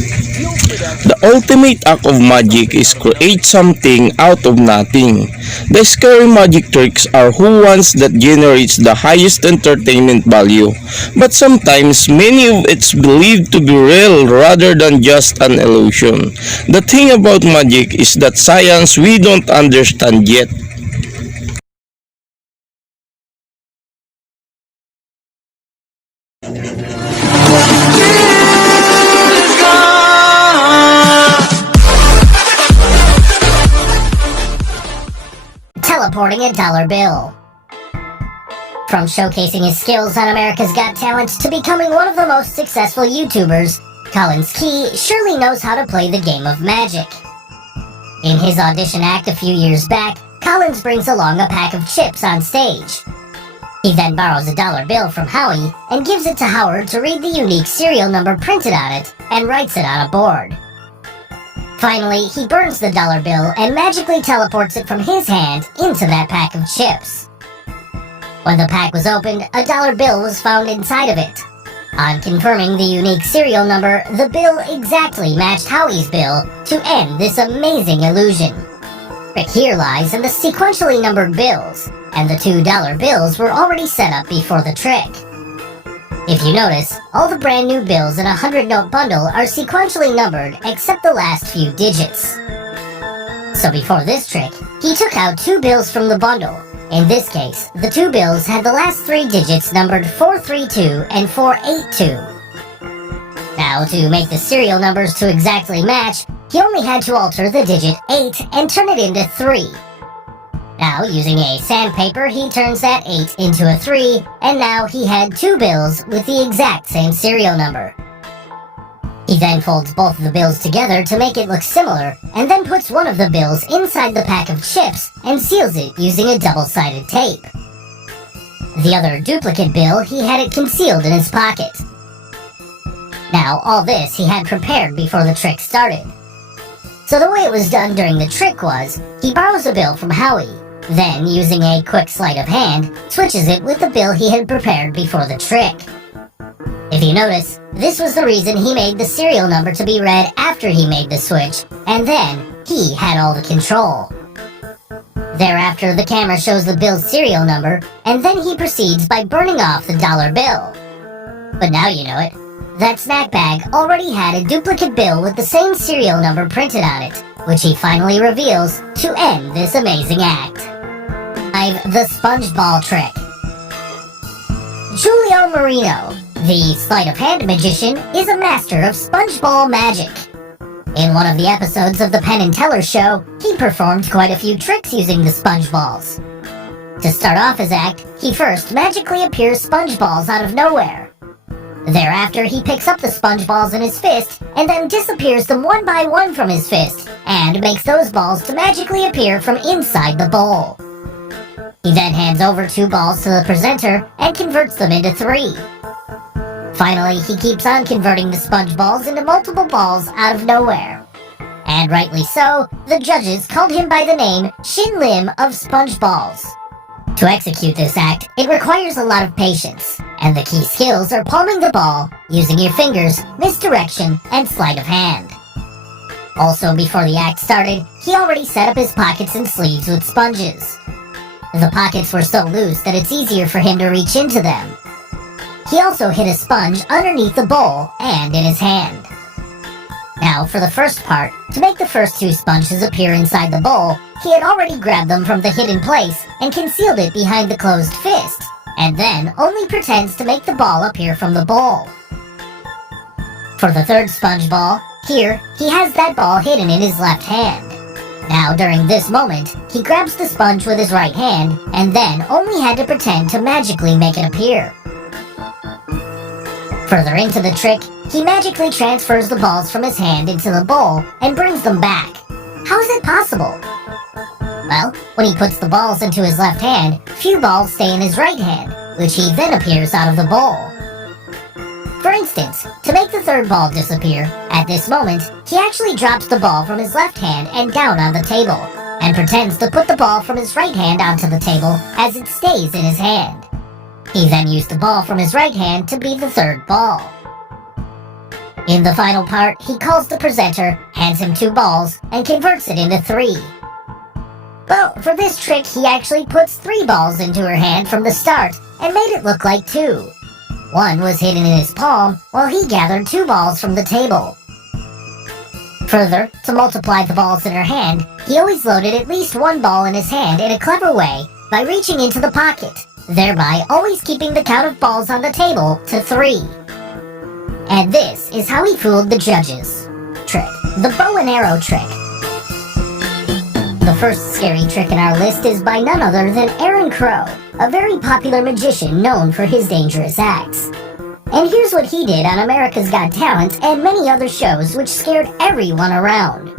The ultimate act of magic is create something out of nothing. The scary magic tricks are who ones that generates the highest entertainment value, but sometimes many of it's believed to be real rather than just an illusion. The thing about magic is that science we don't understand yet. Teleporting a dollar bill. From showcasing his skills on America's Got Talent to becoming one of the most successful YouTubers, Collins Key surely knows how to play the game of magic. In his audition act a few years back, Collins brings along a pack of chips on stage. He then borrows a dollar bill from Howie and gives it to Howard to read the unique serial number printed on it and writes it on a board. Finally, he burns the dollar bill and magically teleports it from his hand into that pack of chips. When the pack was opened, a dollar bill was found inside of it. On confirming the unique serial number, the bill exactly matched Howie's bill to end this amazing illusion. The trick here lies in the sequentially numbered bills, and the $2 bills were already set up before the trick. If you notice, all the brand new bills in a 100-note bundle are sequentially numbered except the last few digits. So before this trick, he took out 2 bills from the bundle. In this case, the 2 bills had the last 3 digits numbered 432 and 482. Now, to make the serial numbers to exactly match, he only had to alter the digit 8 and turn it into 3. Now, using a sandpaper, he turns that 8 into a 3, and now he had 2 bills with the exact same serial number. He then folds both of the bills together to make it look similar, and then puts one of the bills inside the pack of chips and seals it using a double-sided tape. The other duplicate bill, he had it concealed in his pocket. Now, all this he had prepared before the trick started. So the way it was done during the trick was, he borrows a bill from Howie, then, using a quick sleight of hand, switches it with the bill he had prepared before the trick. If you notice, this was the reason he made the serial number to be read after he made the switch, and then he had all the control. Thereafter, the camera shows the bill's serial number, and then he proceeds by burning off the dollar bill. But now you know it. That snack bag already had a duplicate bill with the same serial number printed on it, which he finally reveals to end this amazing act. 5. The spongeball trick. Julio Marino, the sleight-of-hand magician, is a master of spongeball magic. In one of the episodes of the Penn and Teller show, he performed quite a few tricks using the sponge balls. To start off his act, he first magically appears sponge balls out of nowhere. Thereafter, he picks up the sponge balls in his fist and then disappears them one by one from his fist and makes those balls to magically appear from inside the bowl. He then hands over 2 balls to the presenter and converts them into 3. Finally, he keeps on converting the sponge balls into multiple balls out of nowhere. And rightly so, the judges called him by the name Shin Lim of Sponge Balls. To execute this act, it requires a lot of patience, and the key skills are palming the ball, using your fingers, misdirection, and sleight of hand. Also, before the act started, he already set up his pockets and sleeves with sponges. The pockets were so loose that it's easier for him to reach into them. He also hid a sponge underneath the bowl and in his hand. Now, for the first part, to make the first 2 sponges appear inside the bowl, he had already grabbed them from the hidden place and concealed it behind the closed fist, and then only pretends to make the ball appear from the bowl. For the third sponge ball, here, he has that ball hidden in his left hand. Now, during this moment, he grabs the sponge with his right hand, and then only had to pretend to magically make it appear. Further into the trick, he magically transfers the balls from his hand into the bowl and brings them back. How is it possible? Well, when he puts the balls into his left hand, few balls stay in his right hand, which he then appears out of the bowl. For instance, to make the third ball disappear, at this moment, he actually drops the ball from his left hand and down on the table, and pretends to put the ball from his right hand onto the table as it stays in his hand. He then used the ball from his right hand to be the third ball. In the final part, he calls the presenter, hands him 2 balls, and converts it into 3. Well, for this trick, he actually puts 3 balls into her hand from the start and made it look like 2. One was hidden in his palm, while he gathered 2 balls from the table. Further, to multiply the balls in her hand, he always loaded at least 1 ball in his hand in a clever way by reaching into the pocket, thereby always keeping the count of balls on the table to 3. And this is how he fooled the judges. Trick: the bow and arrow trick. The first scary trick in our list is by none other than Aaron Crow, a very popular magician known for his dangerous acts. And here's what he did on America's Got Talent and many other shows which scared everyone around.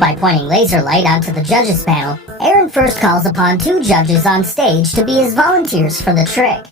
By pointing laser light onto the judges panel, Aaron first calls upon 2 judges on stage to be his volunteers for the trick.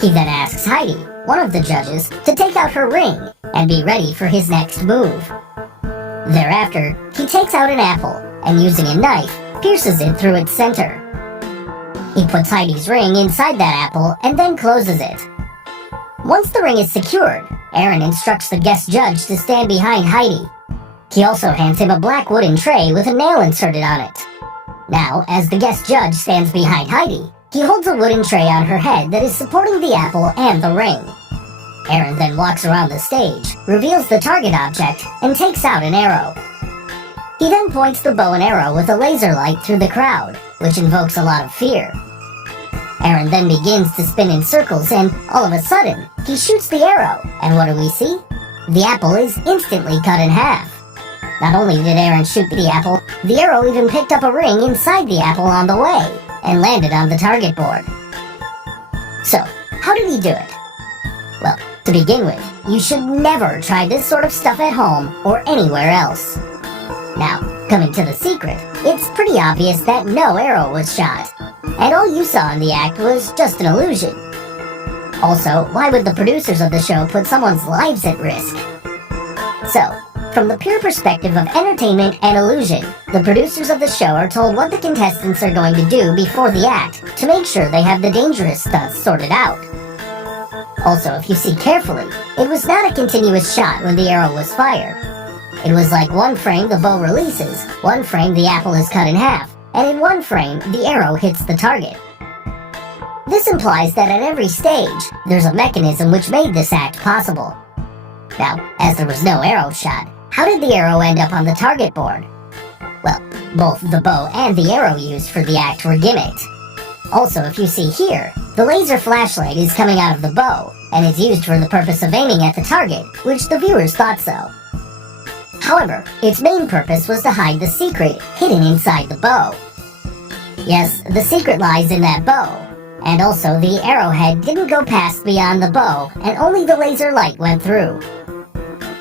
He then asks Heidi, one of the judges, to take out her ring and be ready for his next move. Thereafter, he takes out an apple and using a knife, pierces it through its center. He puts Heidi's ring inside that apple and then closes it. Once the ring is secured, Aaron instructs the guest judge to stand behind Heidi. He also hands him a black wooden tray with a nail inserted on it. Now, as the guest judge stands behind Heidi, he holds a wooden tray on her head that is supporting the apple and the ring. Aaron then walks around the stage, reveals the target object, and takes out an arrow. He then points the bow and arrow with a laser light through the crowd, which invokes a lot of fear. Aaron then begins to spin in circles and, all of a sudden, he shoots the arrow, and what do we see? The apple is instantly cut in half. Not only did Aaron shoot the apple, the arrow even picked up a ring inside the apple on the way, and landed on the target board. So, how did he do it? Well, to begin with, you should never try this sort of stuff at home or anywhere else. Now, coming to the secret, it's pretty obvious that no arrow was shot, and all you saw in the act was just an illusion. Also, why would the producers of the show put someone's lives at risk? So, from the pure perspective of entertainment and illusion, the producers of the show are told what the contestants are going to do before the act to make sure they have the dangerous stunts sorted out. Also, if you see carefully, it was not a continuous shot when the arrow was fired. It was like one frame the bow releases, one frame the apple is cut in half, and in one frame the arrow hits the target. This implies that at every stage, there's a mechanism which made this act possible. Now, as there was no arrow shot, how did the arrow end up on the target board? Well, both the bow and the arrow used for the act were gimmicked. Also, if you see here, the laser flashlight is coming out of the bow, and is used for the purpose of aiming at the target, which the viewers thought so. However, its main purpose was to hide the secret hidden inside the bow. Yes, the secret lies in that bow, and also the arrowhead didn't go past beyond the bow, and only the laser light went through.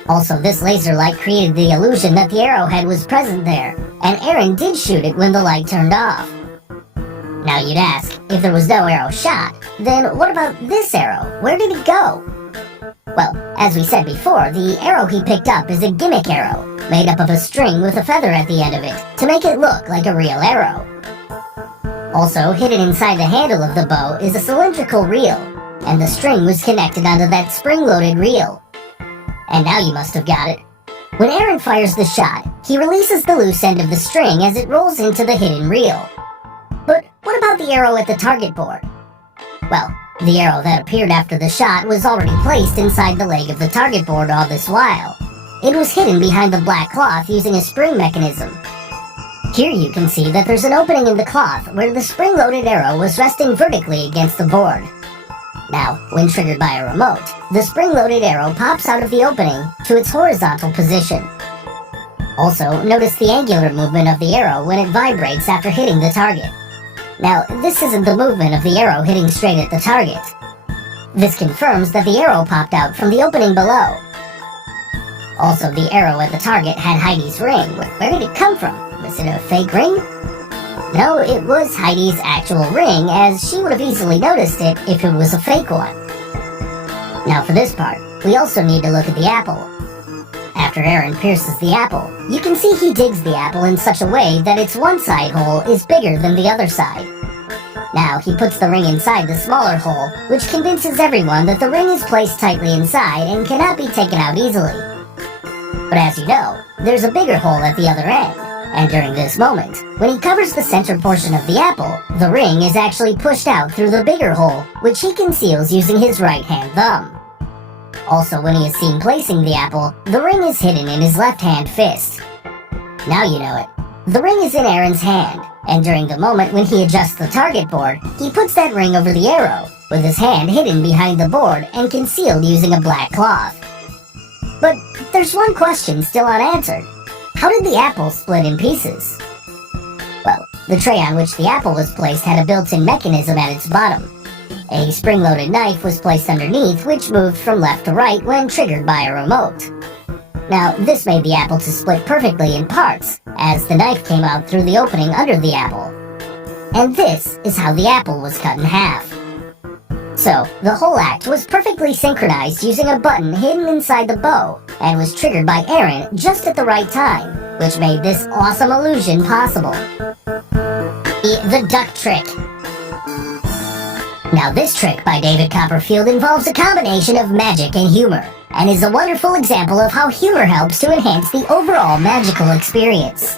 Also, this laser light created the illusion that the arrowhead was present there, and Aaron did shoot it when the light turned off. Now you'd ask, if there was no arrow shot, then what about this arrow? Where did it go? Well, as we said before, the arrow he picked up is a gimmick arrow, made up of a string with a feather at the end of it, to make it look like a real arrow. Also, hidden inside the handle of the bow is a cylindrical reel, and the string was connected onto that spring-loaded reel. And now you must have got it. When Aaron fires the shot, he releases the loose end of the string as it rolls into the hidden reel. But what about the arrow at the target board? Well, the arrow that appeared after the shot was already placed inside the leg of the target board all this while. It was hidden behind the black cloth using a spring mechanism. Here you can see that there's an opening in the cloth where the spring-loaded arrow was resting vertically against the board. Now, when triggered by a remote, the spring-loaded arrow pops out of the opening to its horizontal position. Also, notice the angular movement of the arrow when it vibrates after hitting the target. Now, this isn't the movement of the arrow hitting straight at the target. This confirms that the arrow popped out from the opening below. Also, the arrow at the target had Heidi's ring. Where did it come from? Was it a fake ring? No, it was Heidi's actual ring, as she would have easily noticed it if it was a fake one. Now for this part, we also need to look at the apple. After Aaron pierces the apple, you can see he digs the apple in such a way that its one side hole is bigger than the other side. Now he puts the ring inside the smaller hole, which convinces everyone that the ring is placed tightly inside and cannot be taken out easily. But as you know, there's a bigger hole at the other end, and during this moment, when he covers the center portion of the apple, the ring is actually pushed out through the bigger hole, which he conceals using his right hand thumb. Also, when he is seen placing the apple, the ring is hidden in his left hand fist. Now you know it. The ring is in Aaron's hand, and during the moment when he adjusts the target board, he puts that ring over the arrow, with his hand hidden behind the board and concealed using a black cloth. But there's one question still unanswered. How did the apple split in pieces? Well, the tray on which the apple was placed had a built-in mechanism at its bottom. A spring-loaded knife was placed underneath, which moved from left to right when triggered by a remote. Now, this made the apple to split perfectly in parts, as the knife came out through the opening under the apple. And this is how the apple was cut in half. So, the whole act was perfectly synchronized using a button hidden inside the bow, and was triggered by Aaron just at the right time, which made this awesome illusion possible. The duck trick. Now this trick by David Copperfield involves a combination of magic and humor, and is a wonderful example of how humor helps to enhance the overall magical experience.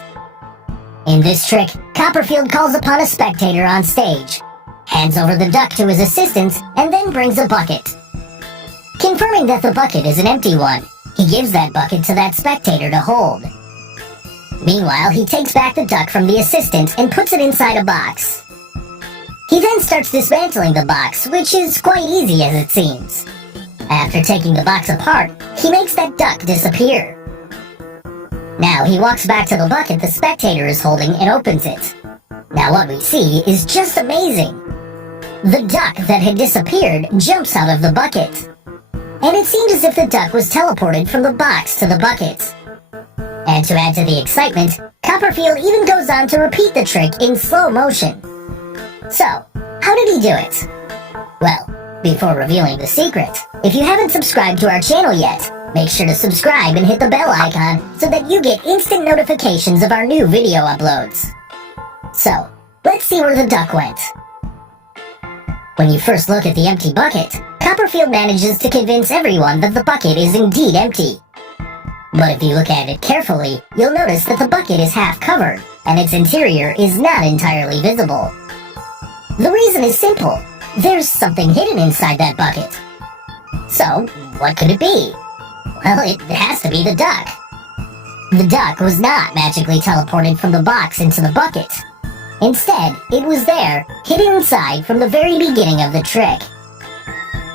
In this trick, Copperfield calls upon a spectator on stage, hands over the duck to his assistants, and then brings a bucket. Confirming that the bucket is an empty one, he gives that bucket to that spectator to hold. Meanwhile, he takes back the duck from the assistant and puts it inside a box. He then starts dismantling the box, which is quite easy as it seems. After taking the box apart, he makes that duck disappear. Now he walks back to the bucket the spectator is holding and opens it. Now what we see is just amazing. The duck that had disappeared jumps out of the bucket. And it seemed as if the duck was teleported from the box to the bucket. And to add to the excitement, Copperfield even goes on to repeat the trick in slow motion. So, how did he do it? Well, before revealing the secret, if you haven't subscribed to our channel yet, make sure to subscribe and hit the bell icon so that you get instant notifications of our new video uploads. So, let's see where the duck went. When you first look at the empty bucket, Copperfield manages to convince everyone that the bucket is indeed empty. But if you look at it carefully, you'll notice that the bucket is half covered, and its interior is not entirely visible. The reason is simple. There's something hidden inside that bucket. So, what could it be? Well, it has to be the duck. The duck was not magically teleported from the box into the bucket. Instead, it was there, hidden inside from the very beginning of the trick.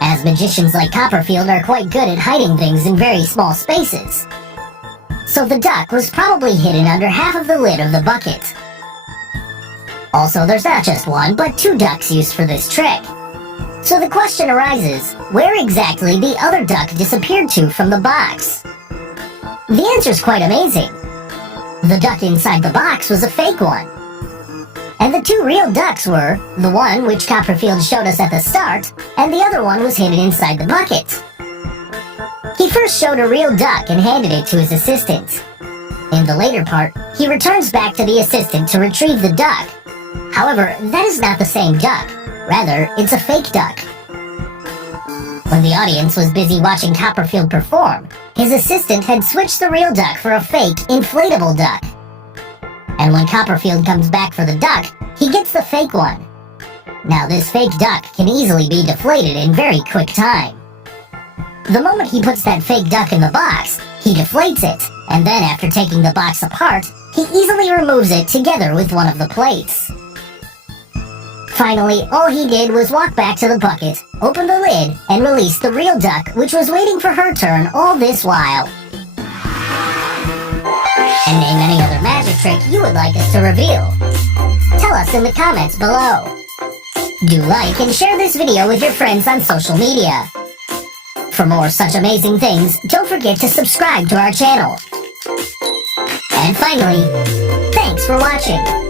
As magicians like Copperfield are quite good at hiding things in very small spaces. So the duck was probably hidden under half of the lid of the bucket. Also, there's not just one, but two ducks used for this trick. So the question arises, where exactly the other duck disappeared to from the box? The answer's quite amazing. The duck inside the box was a fake one. And the two real ducks were, the one which Copperfield showed us at the start, and the other one was hidden inside the bucket. He first showed a real duck and handed it to his assistant. In the later part, he returns back to the assistant to retrieve the duck. However, that is not the same duck. Rather, it's a fake duck. When the audience was busy watching Copperfield perform, his assistant had switched the real duck for a fake, inflatable duck. And when Copperfield comes back for the duck, he gets the fake one. Now this fake duck can easily be deflated in very quick time. The moment he puts that fake duck in the box, he deflates it, and then after taking the box apart, he easily removes it together with one of the plates. Finally, all he did was walk back to the bucket, open the lid, and release the real duck, which was waiting for her turn all this while. And name any other magic trick you would like us to reveal. Tell us in the comments below. Do like and share this video with your friends on social media. For more such amazing things, don't forget to subscribe to our channel. And finally, thanks for watching.